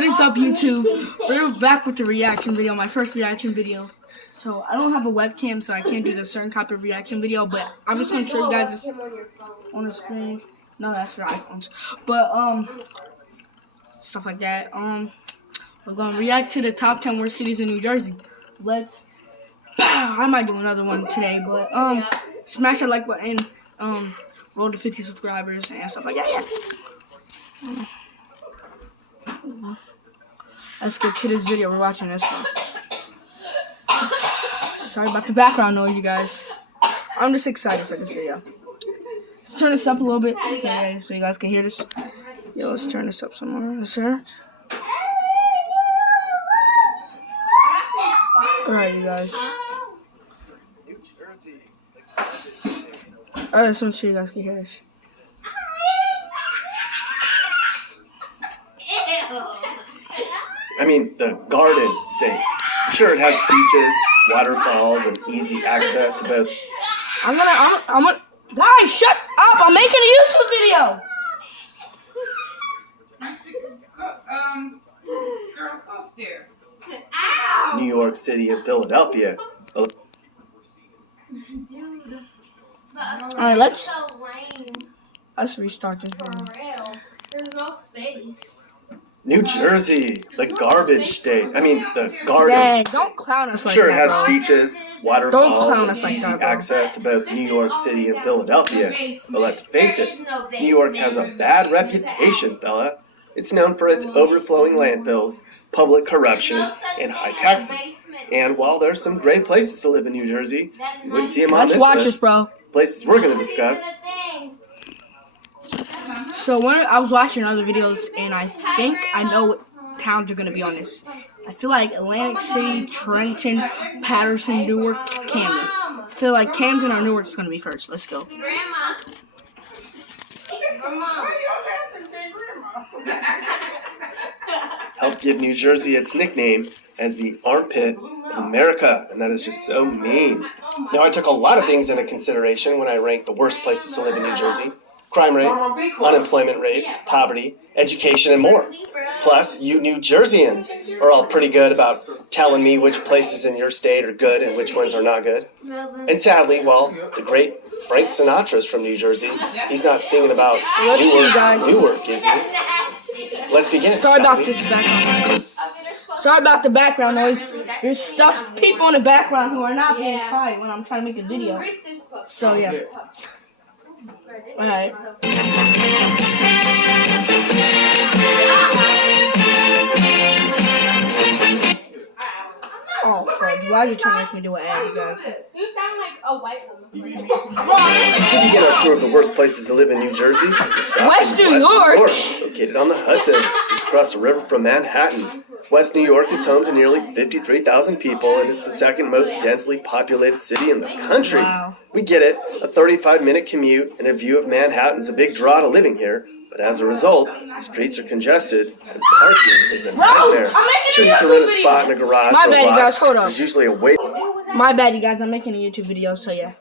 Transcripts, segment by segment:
What is up, YouTube? We're back with the reaction video, my first reaction video. So I don't have a webcam, so I can't do the certain type of reaction video, but I'm just gonna show you guys on the screen. No, that's for iPhones. But stuff like that. We're gonna react to the top 10 worst cities in New Jersey. I might do another one today, but smash that like button, roll to 50 subscribers and stuff like that. Yeah. Let's get to this video. We're watching this one. Sorry about the background noise, you guys. I'm just excited for this video. Let's turn this up a little bit so you guys can hear this. Yo, let's turn this up some more, sir. Alright, you guys. Alright, let's make sure you guys can hear this. I mean, the Garden State. Sure, it has beaches, waterfalls, and easy access to both. I'm gonna, guys, shut up! I'm making a YouTube video. Girls, go upstairs. New York City and Philadelphia. Alright, let's restart this video. There's no space. New Jersey, the garbage state. I mean, the Garden. Dang, don't clown us like Sure, it that, has bro. beaches, Don't waterfalls, clown and us like easy that, bro. access to both New York City and Philadelphia. But let's face it, New York has a bad reputation, fella. It's known for its overflowing landfills, public corruption, and high taxes. And while there's some great places to live in New Jersey, you wouldn't see them on Let's this watch list. this, bro. Places we're going to discuss. So when I was watching other videos, and I think I know what towns are gonna be on this. I feel like Atlantic City, Trenton, Patterson, Newark, Camden. I feel like Camden or Newark is gonna be first. Let's go. Grandma. Grandma. Why you laughing, say grandma? Helped give New Jersey its nickname as the armpit of America, and that is just so mean. Now, I took a lot of things into consideration when I ranked the worst places to live in New Jersey. Crime rates, unemployment rates, poverty, education, and more. Plus, you New Jerseyans are all pretty good about telling me which places in your state are good and which ones are not good. And sadly, well, the great Frank Sinatra's from New Jersey. He's not singing about Newark, is he? Let's begin. Sorry about this background noise. Sorry about the background noise. There's stuff, people in the background who are not being quiet when I'm trying to make a video. So yeah. Alright. Oh, Fred, why are you trying to make me do an ad, you guys? You sound like a white woman. We begin our tour of the worst places to live in New Jersey. West New York! Located on the Hudson, just across the river from Manhattan. West New York is home to nearly 53,000 people, and it's the second most densely populated city in the country. Wow. We get it, a 35-minute commute and a view of Manhattan's a big draw to living here, but as a result, the streets are congested and parking is a nightmare. Sure, you can rent a spot in a garage. My bad, you guys, hold up. There's usually a wait. My bad, you guys, I'm making a YouTube video, so yeah.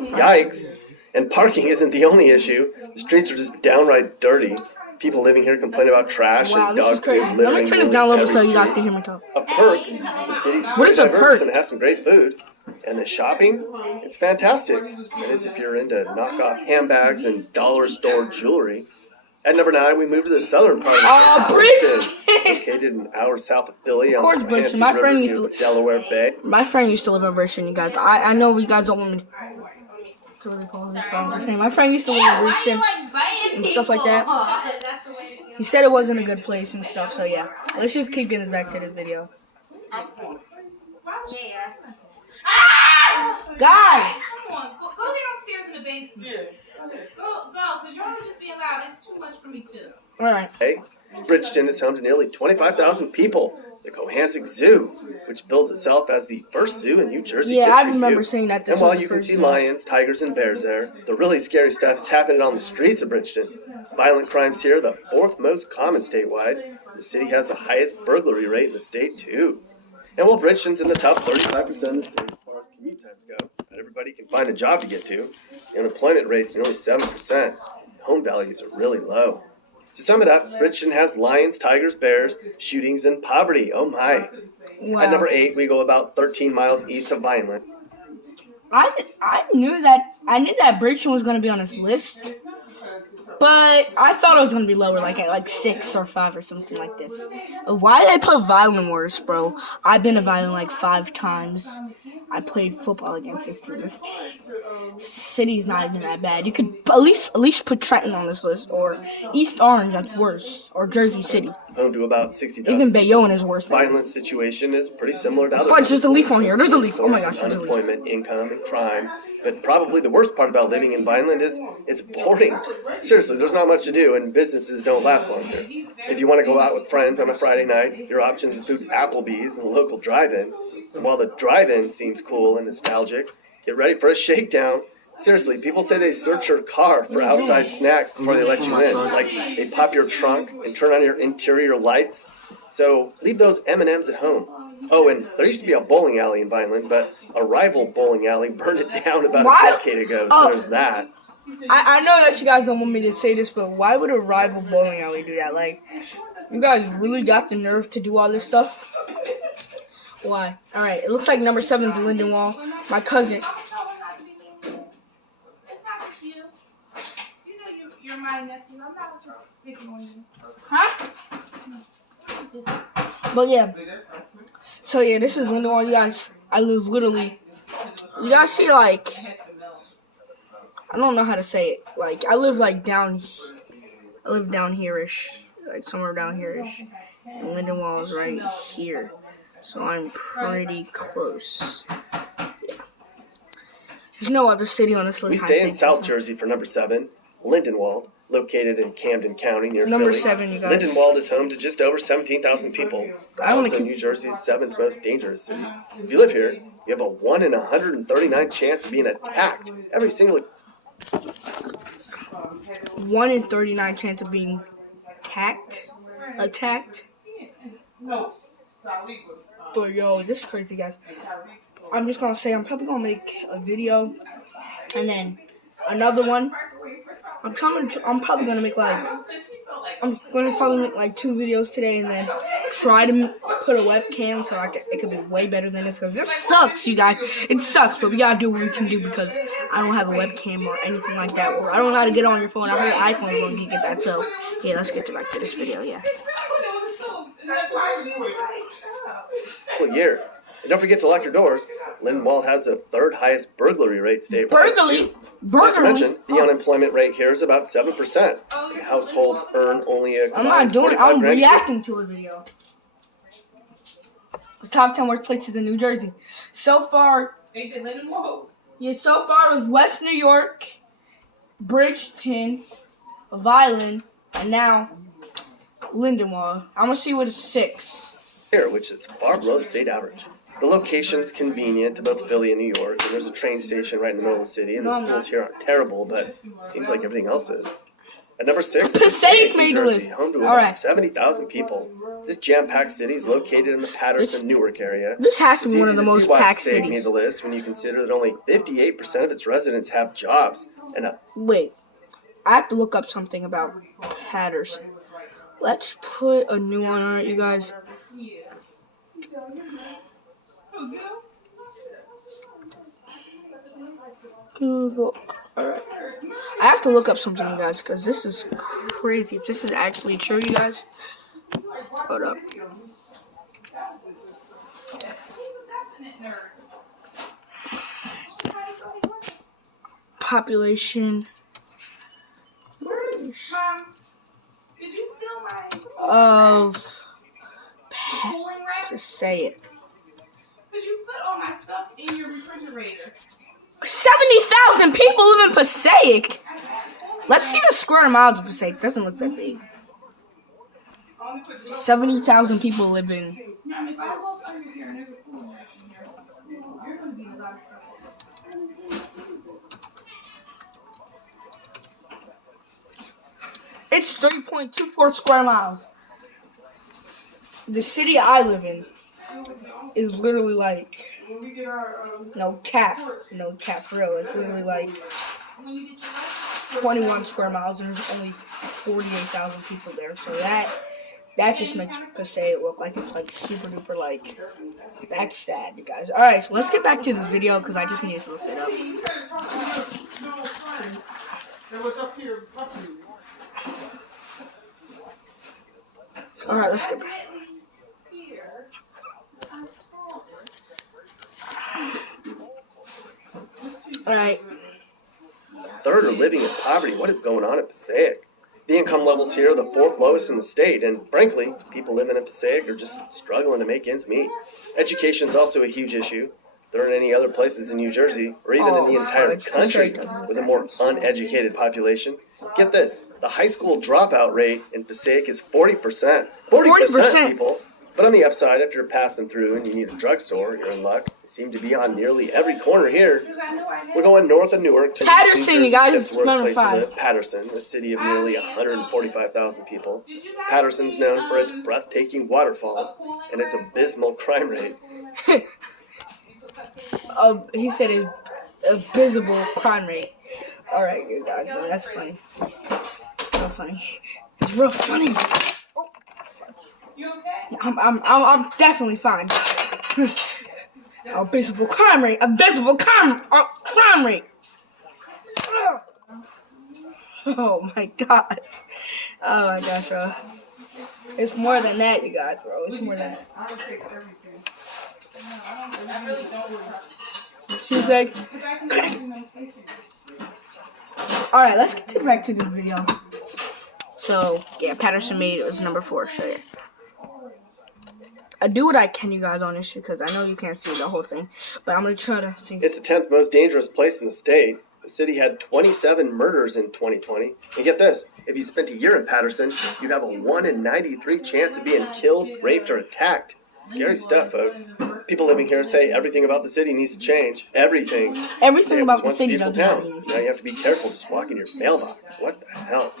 Yikes. And parking isn't the only issue. The streets are just downright dirty. People living here complain about trash Wow, and this is dog crazy. food Let me littering turn this down a little bit so every you guys street. can hear me talk. A perk, the city's What is a diverse perk? and it has some great food. And the shopping, it's fantastic. That is if you're into knockoff handbags and dollar store jewelry. At number 9, we move to the southern part of Bridgeton! located an hour south of Philly on the Bridgeton. Cohansey My River friend near used to the Delaware Bay. My friend used to live in Bridgeton, you guys. I know you guys don't want me to really pause this, but I'm just saying. My friend used to live in Bridgeton and stuff like that. He said it wasn't a good place and stuff, so yeah. Let's just keep getting back to this video. Guys! Come on, go downstairs in the basement. Go, because you're just being loud. It's too much for me too. Alright. Bridgeton is home to nearly 25,000 people. The Cohansey Zoo, which bills itself as the first zoo in New Jersey. Yeah, Good I for remember you. seeing that this And while was the you can first see zoo. lions, tigers, and bears there, the really scary stuff is happening on the streets of Bridgeton. Violent crimes here are the 4th most common statewide. The city has the highest burglary rate in the state, too. And while Bridgeton's in the top 35% of the state as far as commute times go, not everybody can find a job to get to. The unemployment rate's nearly 7%. Home values are really low. To sum it up, Bridgeton has lions, tigers, bears, shootings, and poverty. Oh my. Wow. At number 8, we go about 13 miles east of Vineland. I knew that Bridgeton was gonna be on this list, but I thought it was gonna be lower, like at like 6 or 5 or something like this. Why did they put Vineland worse, bro? I've been to Vineland like 5 times. I played football against this team. This city's not even that bad. You could at least put Trenton on this list, or East Orange, that's worse, or Jersey City. Home to about 60,000. Even Bayonne is worse. Vineland's situation is pretty similar to other Fudge, there's a leaf on here. There's a leaf. Oh my gosh, there's a leaf. Unemployment, income, and crime. But probably the worst part about living in Vineland is it's boring. Seriously, there's not much to do, and businesses don't last long here. If you want to go out with friends on a Friday night, your options include Applebee's and the local drive-in. And while the drive-in seems cool and nostalgic, get ready for a shakedown. Seriously, people say they search your car for outside snacks before they let you in. Like, they pop your trunk and turn on your interior lights. So leave those M&Ms at home. Oh, and there used to be a bowling alley in Vineland, but a rival bowling alley burned it down about a decade ago, so there's that. I know that you guys don't want me to say this, but why would a rival bowling alley do that? Like, you guys really got the nerve to do all this stuff? Why? Alright, it looks like number 7 is Lindenwold. My cousin. It's not just you. You know you're my nephew. I'm not just picking on you. Huh? But yeah. So yeah, this is Lindenwold, you guys. I live literally. You guys see, like, I don't know how to say it. Like, I live like down. I live down here-ish, like somewhere down here-ish. And Lindenwold is right here, so I'm pretty close. Yeah. There's no other city on this list. We stay in South Jersey for number 7, Lindenwold, located in Camden County near Number Philly. 7, you guys. Lindenwold is home to just over 17,000 people. It's also New Jersey's 7th most dangerous city. If you live here, you have a 1 in 139 chance of being attacked every single. 1 in 39 chance of being attacked. But yo, this is crazy, guys. I'm just gonna say I'm probably gonna make a video and then another one. I'm probably gonna make like 2 videos today and then try to put a webcam so it could be way better than this, because this sucks, you guys. It sucks, but we gotta do what we can do because I don't have a webcam or anything like that, or I don't know how to get on your phone. I heard iPhone won't get that, so yeah, let's get back to this video. Yeah. Year. And don't forget to lock your doors. Lindenwold has the 3rd highest burglary rate statewide. Burglary? Not to mention, the unemployment rate here is about 7%. And households earn only a I'm not doing it. I'm reacting to a video. The top 10 worst places in New Jersey. So far, They did Lindenwold. yeah, so far it was West New York, Bridgeton, Vineland, and now Lindenwold. I'm gonna see what it's 6. Here, which is far below the state average. The location's convenient to both Philly and New York, and there's a train station right in the middle of the city, and the schools here aren't terrible, but it seems like everything else is. At number 6, Passaic made the Jersey, list. home to All about right. 70,000 people. This jam-packed city is located in the Patterson-Newark area. This has to It's be one of easy the to most see why packed Passaic made cities. the list when you consider that only 58% of its residents have jobs, and Wait, I have to look up something about Patterson. Let's put a new one on it, you guys. Google. Alright. I have to look up something, you guys, because this is crazy. If this is actually true, you guys. Hold up. Population Mom, did you steal my of cooling rack? Passaic. Because you put all my stuff in your refrigerator. 70,000 people live in Passaic. Let's see the square miles of Passaic. Doesn't look that big. 70,000 people live in. Mom, if I walk under here and there's a cooling rack in here, you're going to be in a lot of trouble. It's 3.24 square miles. The city I live in is literally like, no cap for real. It's literally like when you get your life. 21 square miles, and there's only 48,000 people there. So that just makes Passaic look like it's like super duper like. That's sad, you guys. All right, so let's get back to this video because I just need to look it up. All right, let's get back. All right. Third are living in poverty. What is going on in Passaic? The income levels here are the fourth lowest in the state, and frankly, people living in Passaic are just struggling to make ends meet. Education is also a huge issue. There aren't any other places in New Jersey, or even in the entire country, with a more uneducated population. Get this, the high school dropout rate in Passaic is 40%. 40%, people. But on the upside, if you're passing through and you need a drugstore, you're in luck. They seem to be on nearly every corner here. We're going north of Newark to Patterson, you guys, is number 5. Patterson, a city of nearly 145,000 people. Patterson's known for its breathtaking waterfalls and its abysmal crime rate. He said it's a visible crime rate. All right, you guys, that's funny. Real funny. It's real funny. You okay? I'm definitely fine. A visible crime rate. A visible crime rate. Oh my god. Oh my gosh, bro. It's more than that, you guys, bro. It's more than that. I would take everything. I really don't. She's like, Because I can do no station. alright, let's get back to this video. So, yeah, Patterson made it was number 4. Show you. I do what I can, you guys, on this because I know you can't see the whole thing, but I'm gonna try to see. It's the 10th most dangerous place in the state. The city had 27 murders in 2020. And get this, if you spent a year in Patterson, you'd have a 1 in 93 chance of being killed, raped, or attacked. Scary stuff, folks. People living here say everything about the city needs to change. Everything. Everything It about was the once a city beautiful doesn't town. matter. Now you have to be careful just walking your mailbox. What the hell?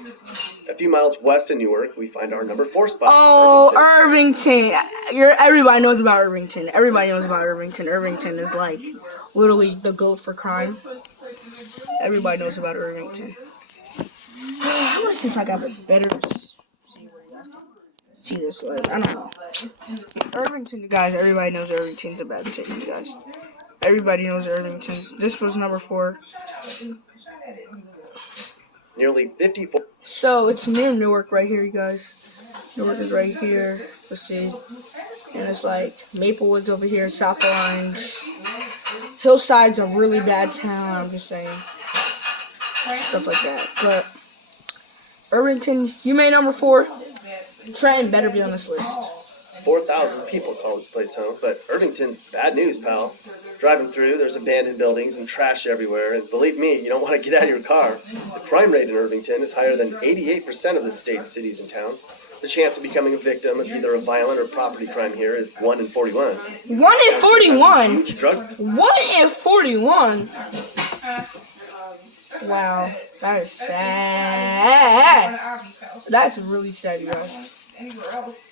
A few miles west of Newark, we find our number 4 spot. Oh, Irvington. Everybody knows about Irvington. Everybody knows about Irvington. Irvington is like literally the GOAT for crime. Everybody knows about Irvington. I want to see if I got a better see this like I don't know. Irvington, you guys. Everybody knows Irvington's a bad city, you guys. Everybody knows Irvington. This was number 4. Nearly 54. So it's near Newark right here, you guys. Newark is right here. Let's see. And it's like Maplewood's over here, South Orange. Hillside's a really bad town, I'm just saying. Stuff like that. But Irvington, you made number 4. Trenton better be on this list. 4,000 people call this place home, but Irvington's bad news, pal. Driving through, there's abandoned buildings and trash everywhere, and believe me, you don't want to get out of your car. The crime rate in Irvington is higher than 88% of the state's cities and towns. The chance of becoming a victim of either a violent or property crime here is 1 in 41. 1 in 41? Huge drug. 1 in 41? Wow, that is sad. That's really sad, you guys. Anywhere else.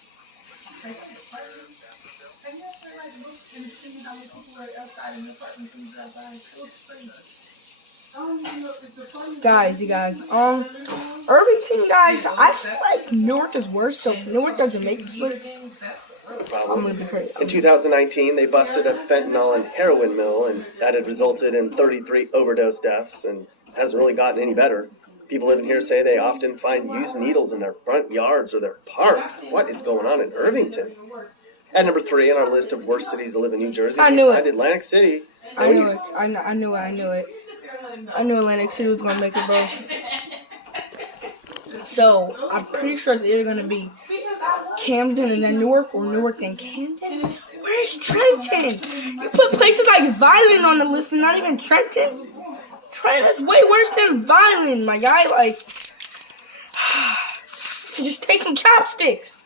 Guys, you guys, Irvington, guys, I feel like Newark is worse, so if Newark doesn't make this list, I'm gonna be crazy. In 2019, they busted a fentanyl and heroin mill, and that had resulted in 33 overdose deaths, and hasn't really gotten any better. People living here say they often find used needles in their front yards or their parks. What is going on in Irvington? At number 3 on our list of worst cities to live in New Jersey, I knew we find it. Atlantic City. I knew it. I knew it. I knew Atlantic City was gonna make it, bro. So I'm pretty sure it's either gonna be Camden and then Newark, or Newark then Camden. Where's Trenton? You put places like Violin on the list and not even Trenton. Trenton is way worse than Violin, my guy. Like, just take some chopsticks.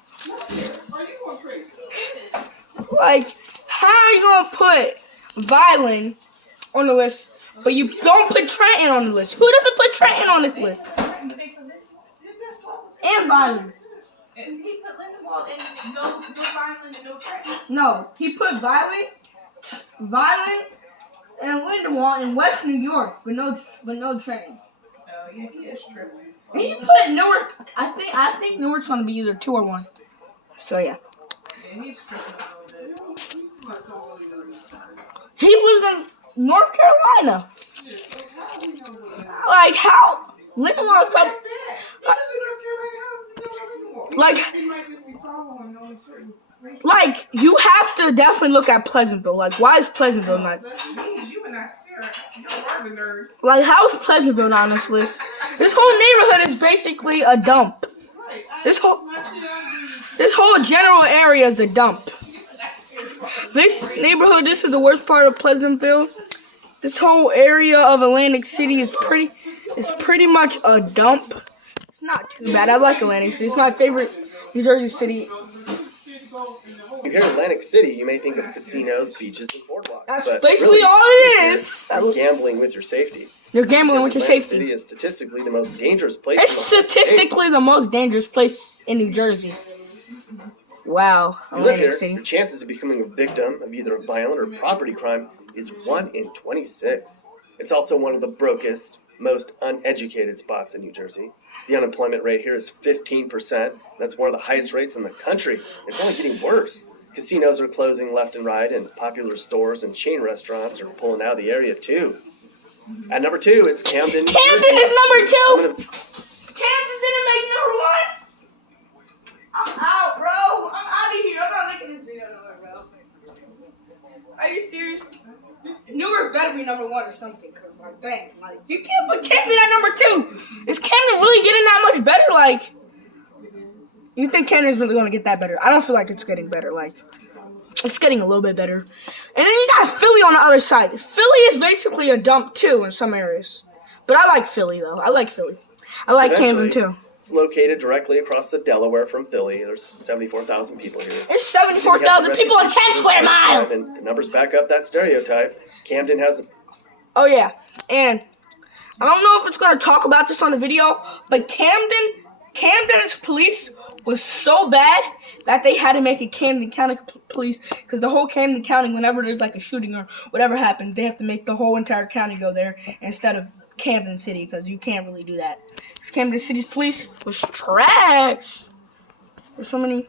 Like, how are you gonna put Violin on the list, but you don't put Trenton on the list? Who doesn't put Trenton on this list? And Violin. And he put Lindenwald and no Violin and no Trenton. No, he put Violin, and Lindenwold in West New York, but no train. Oh, yeah, he is tripping. And he put Newark. I think Newark's gonna be either 2 or 1. So yeah. Yeah, he's tripping a little bit. He lives in North Carolina. Like how? Lindenwold felt like you have to definitely look at Pleasantville. Like why is Pleasantville not? You and that Sarah, you're the nerds. Like how is Pleasantville not on this list? This whole neighborhood is basically a dump. This whole general area is a dump. This neighborhood, this is the worst part of Pleasantville. This whole area of Atlantic City is pretty much a dump. It's not too bad. I like Atlantic City. It's my favorite New Jersey city. If you hear Atlantic City, you may think of casinos, beaches, and boardwalks. That's but basically really, all it is. You're gambling with your safety. You're gambling with your Atlantic safety. City is statistically the most dangerous place. It's in the whole state. statistically the most dangerous place in New Jersey. Wow, You live here, Atlantic City. your chances of becoming a victim of either a violent or property crime is 1 in 26. It's also one of the brokest, most uneducated spots in New Jersey. The unemployment rate here is 15%. That's one of the highest rates in the country. It's only getting worse. Casinos are closing left and right, and popular stores and chain restaurants are pulling out of the area too. At number 2, it's Camden. Camden is number 2. I'm gonna- Camden didn't make number 1. I'm out, bro. I'm out of here. I'm not making this video no more, bro. Are you serious? Newark better be number 1 or something, cause like, dang, like you can't put Camden at number 2. Is Camden really getting that much better? Like, you think Camden's really gonna get that better? I don't feel like it's getting better. Like, it's getting a little bit better. And then you got Philly on the other side. Philly is basically a dump too in some areas, but I like Philly though. I like Philly. I like Camden too. It's located directly across the Delaware from Philly. There's 74,000 people here. There's 74,000 people in 10 square miles. And the numbers back up that stereotype. Camden has Oh yeah, and I don't know if it's gonna talk about this on the video, but Camden's police was so bad that they had to make a Camden County police, because the whole Camden County, whenever there's like a shooting or whatever happens, they have to make the whole entire county go there instead of Camden City, because you can't really do that. Because Camden City's police was trash. There's so many.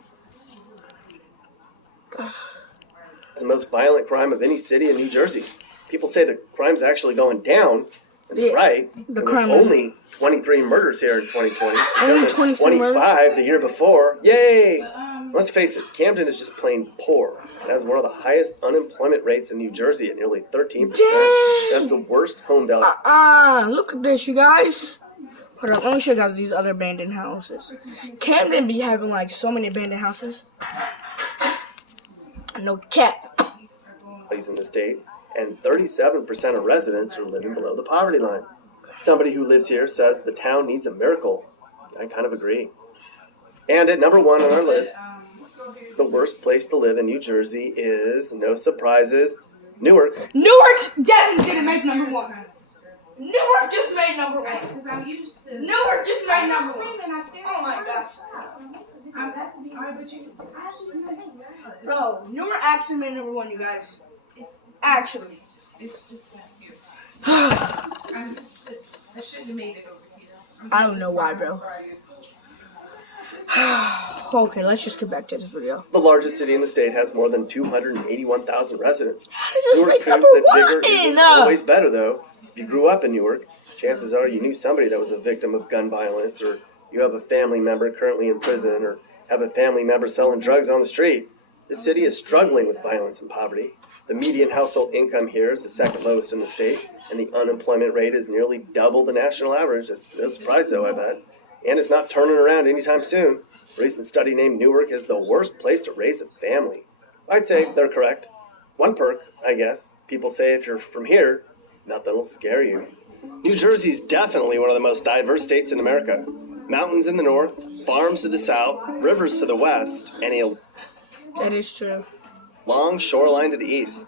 It's the most violent crime of any city in New Jersey. People say the crime's actually going down. And they're Yeah, right. the There crime were is- only 23 murders here in 2020. Only compared to 23 murders? 25 the year before. Yay! Let's face it, Camden is just plain poor. It has one of the highest unemployment rates in New Jersey at nearly 13%. Dang! That's the worst home value. Look at this, you guys. Hold up, let me show you guys these other abandoned houses. Camden be having like so many abandoned houses. No cat. Place in the state, and 37% of residents are living below the poverty line. Somebody who lives here says the town needs a miracle. I kind of agree. And at number 1 on our list, the worst place to live in New Jersey is, no surprises, Newark. Newark definitely didn't make number 1. Newark just made number 1. Because I'm used to. Newark just made Stop number 1. screaming, I said. Oh my gosh. Alright, but you. Bro, Newark actually made number 1, you guys. Actually. It's just that here. I'm used to. I shouldn't have made it over here. I don't know why, bro. Okay, let's just get back to this video. The largest city in the state has more than 281,000 residents. How did this Newark make claims number that bigger isn't 1? always better, though. If you grew up in Newark, chances are you knew somebody that was a victim of gun violence, or you have a family member currently in prison, or have a family member selling drugs on the street. This city is struggling with violence and poverty. The median household income here is the second lowest in the state, and the unemployment rate is nearly double the national average. That's no surprise, though, I bet. And it's not turning around anytime soon. A recent study named Newark as the worst place to raise a family. I'd say they're correct. One perk, I guess. People say if you're from here, nothing will scare you. New Jersey's definitely one of the most diverse states in America. Mountains in the north, farms to the south, rivers to the west, and a That is true. long shoreline to the east.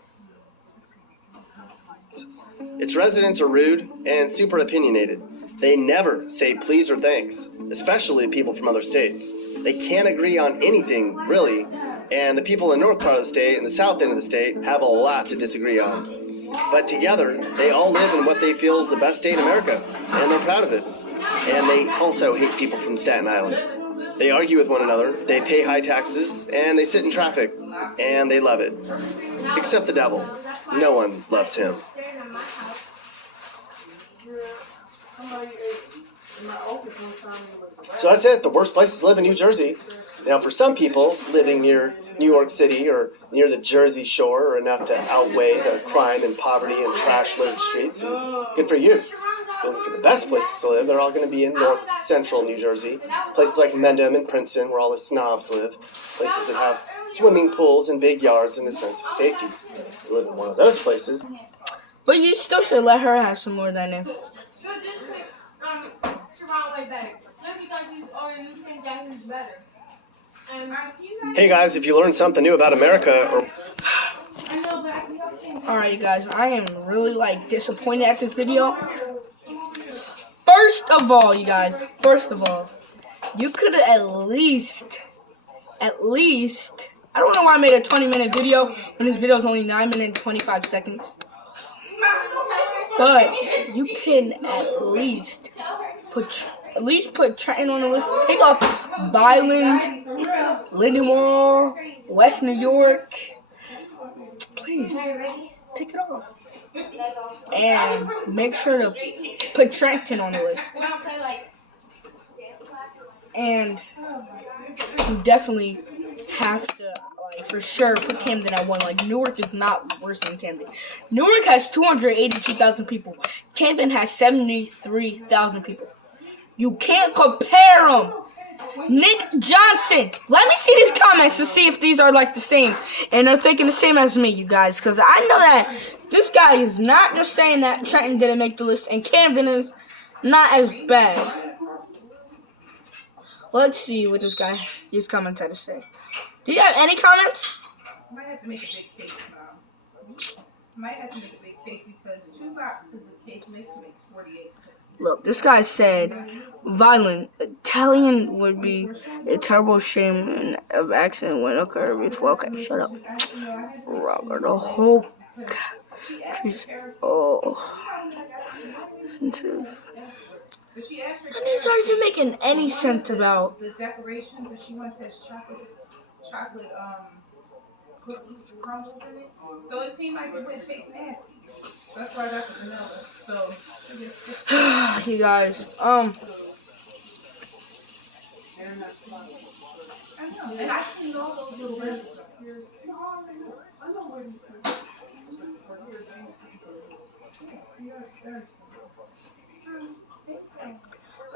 Its residents are rude and super opinionated. They never say please or thanks, especially people from other states. They can't agree on anything, really, and the people in the north part of the state and the south end of the state have a lot to disagree on. But together, they all live in what they feel is the best state in America, and they're proud of it. And they also hate people from Staten Island. They argue with one another, they pay high taxes, and they sit in traffic, and they love it. Except the devil. No one loves him. So that's it. The worst places to live in New Jersey. Now, for some people living near New York City or near the Jersey Shore are enough to outweigh the crime and poverty and trash-littered streets. And good for you. If you're looking for the best places to live, they're all going to be in north central New Jersey. Places like Mendham and Princeton, where all the snobs live. Places that have swimming pools and big yards and a sense of safety. If you live in one of those places. But you still should let her have some more than if. Sharon way better. Just because you think that he's better. Hey guys, if you learned something new about America or Alright, you guys, I am really disappointed at this video. First of all, you guys, you could have at least, I don't know why I made a 20-minute video when this video is only 9 minutes and 25 seconds. But you can at least put Trenton on the list. Take off Vineland, Linden, West New York. Please, take it off. And make sure to put Trenton on the list. And you definitely have to, for sure, put Camden at 1. Newark is not worse than Camden. Newark has 282,000 people. Camden has 73,000 people. You can't compare them. Nick Johnson. Let me see these comments to see if these are the same. And they're thinking the same as me, you guys. Because I know that this guy is not just saying that Trenton didn't make the list. And Camden is not as bad. Let's see what these comments had to say. Do you have any comments? Might have to make a big cake. Might have to make a big cake because 2 boxes of cake makes 48. Look, this guy said, violent Italian would be a terrible shame of accident when occurred before. Okay, shut up. Robert, the whole sentences. And these aren't even making any sense about The decorations that she wants has chocolate cookies crumbles in it. So it seemed like it would taste nasty. So that's why I got the vanilla. So you guys, I know. And I cleaned all those little rings up here.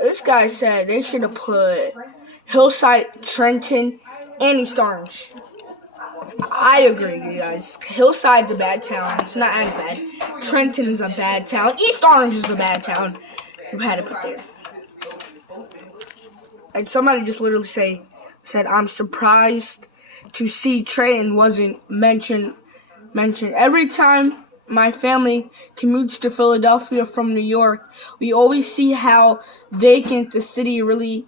this guy said they should have put Hillside, Trenton, and East Orange. I agree, you guys. Hillside's a bad town. It's not as bad. Trenton is a bad town. East Orange is a bad town. You had to put there. And somebody just literally said, I'm surprised to see Trenton wasn't mentioned. Every time my family commutes to Philadelphia from New York, we always see how vacant the city really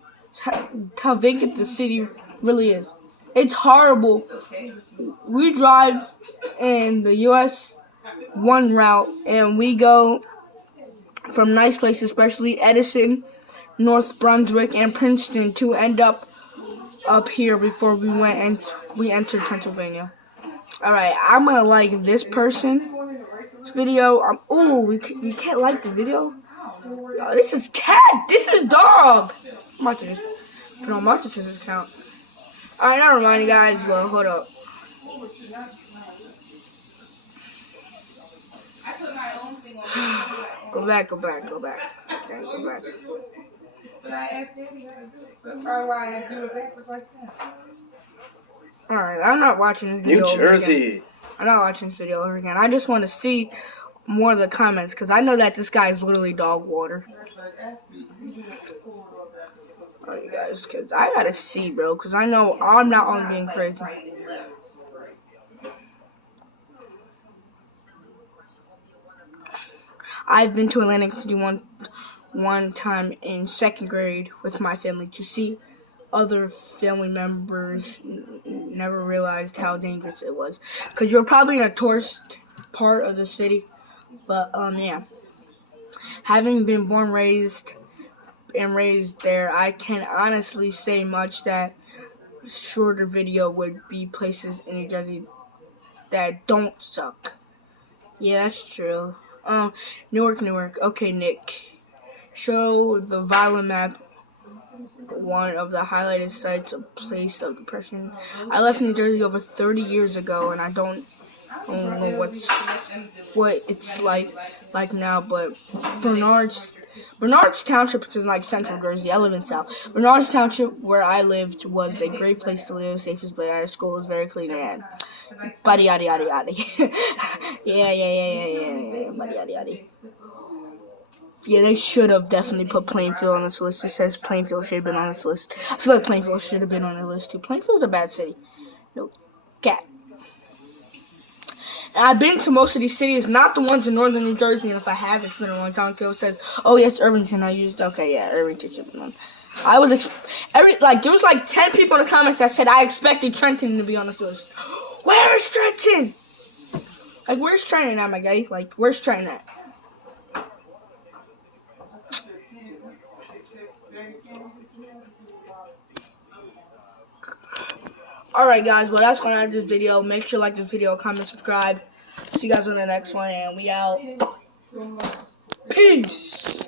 is. It's horrible. We drive in the US 1 route and we go from nice places, especially Edison, North Brunswick, and Princeton, to end up here before we entered Pennsylvania. Alright, I'm gonna like this video. You can't like the video? Oh, this is cat. This is dog. I'm about to just put on Marcus's account. Alright, never mind, you guys. Well, hold up. Go back. Dang, go back. But I asked Daddy how to do it. So that's probably why I do it backwards like that. Alright, I'm not watching this video New over Jersey. again. I'm not watching this video over again. I just want to see more of the comments because I know that this guy is literally dog water. Alright, guys, because I gotta see, bro, because I know I'm not on being crazy. I've been to Atlantic City one time in 2nd grade with my family to see other family members. Never realized how dangerous it was. Because you're probably in a tourist part of the city. But yeah, having been born, raised there, I can honestly say much that shorter video would be places in New Jersey that don't suck. Yeah, that's true. Newark. Okay, Nick. Show the violent map. One of the highlighted sites, a place of depression. I left New Jersey over 30 years ago, and I don't know what it's like now. But Bernard's Township, which is like Central Jersey. I live in South. Bernard's Township, where I lived, was a great place to live. Safest place. Our school was very clean and buddy yada yada yada. yeah. Buddy yada yada. Yeah, they should have definitely put Plainfield on this list. It says Plainfield should have been on this list. I feel like Plainfield should have been on the list too. Plainfield's a bad city. No cat. And I've been to most of these cities, not the ones in northern New Jersey, and if I have, it's been a long time. It says, oh yes, Irvington. Okay, yeah, Irvington should have been on. I was there was like 10 people in the comments that said I expected Trenton to be on this list. Where is Trenton? Like, where's Trenton at, my guy? Like, where's Trenton at? Alright guys, well that's gonna end this video. Make sure to like this video, comment, subscribe. See you guys on the next one, and we out. Peace.